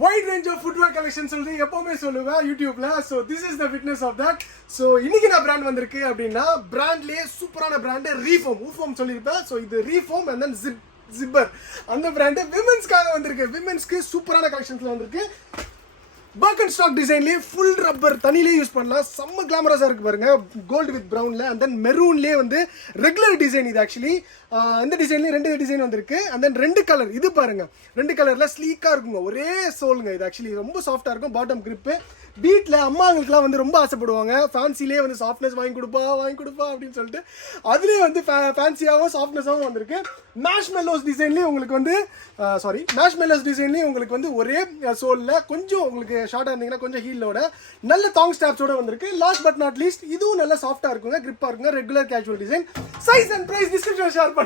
wide range of footwear collections சொல்லி எப்பவுமே சொல்லுவேன் யூடியூப்ல. So this is the witness of that. So இன்னைக்கு நான் பிராண்ட் வந்திருக்கு அப்படின்னா பிராண்ட்லேயே சூப்பரான பிராண்டு ரீஃபோம். ஊஃபோம் சொல்லியிருப்பேன். ஸோ இது ரீஃபோம் அண்ட் தென் ஜிப்பர் அந்த பிராண்டு விமென்ஸ்க்காக வந்திருக்கு. விமென்ஸ்க்கு சூப்பரான கலெக்ஷன்ஸ்ல வந்திருக்கு. பர்க் அண்ட் ஸ்டாக் டிசைன்லேயே ஃபுல் ரப்பர் தனியிலே யூஸ் பண்ணலாம். செம்ம கிளாமரஸாக இருக்குது பாருங்க. கோல்டு வித் ப்ரௌனில் அண்ட் தென் மெரூன்லேயே வந்து ரெகுலர் டிசைன். இது ஆக்சுவலி இந்த டிசைன்லேயே 2 டிசைன் வந்திருக்கு. And then 2 colour. இது பாருங்க 2 கலரில் ஸ்லீக்காக இருக்குங்க. ஒரே சோலுங்க. இது ஆக்சுவலி ரொம்ப சாஃப்டாக இருக்கும். பாட்டம் கிரிப்பு வீட்டில் அம்மாங்களுக்குலாம் வந்து ரொம்ப ஆசைப்படுவாங்க. ஃபேன்சிலே வந்து சாஃப்ட்னஸ் வாங்கி கொடுப்பா அப்படின்னு சொல்லிட்டு அதுலேயே வந்து ஃபேன்சியாகவும் சாஃப்ட்னஸாகவும் வந்திருக்கு. மேஷ்மெல்லோஸ் டிசைன்லேயே உங்களுக்கு வந்து மேஷ்மெல்லோஸ் டிசைன்லேயே உங்களுக்கு வந்து ஒரே சோலில் கொஞ்சம் உங்களுக்கு ஷார்ட்டாக இருந்தீங்கன்னா கொஞ்சம் ஹீலோட நல்ல தாங் ஸ்டாப்ஸோட வந்திருக்கு. லாஸ்ட் பட் நாட் லீஸ்ட் இதுவும் நல்ல சாஃப்டாக இருக்குங்க, கிரிப்பாக இருக்குங்க. Regular casual design. Size and price description share பண்ணுறேன்.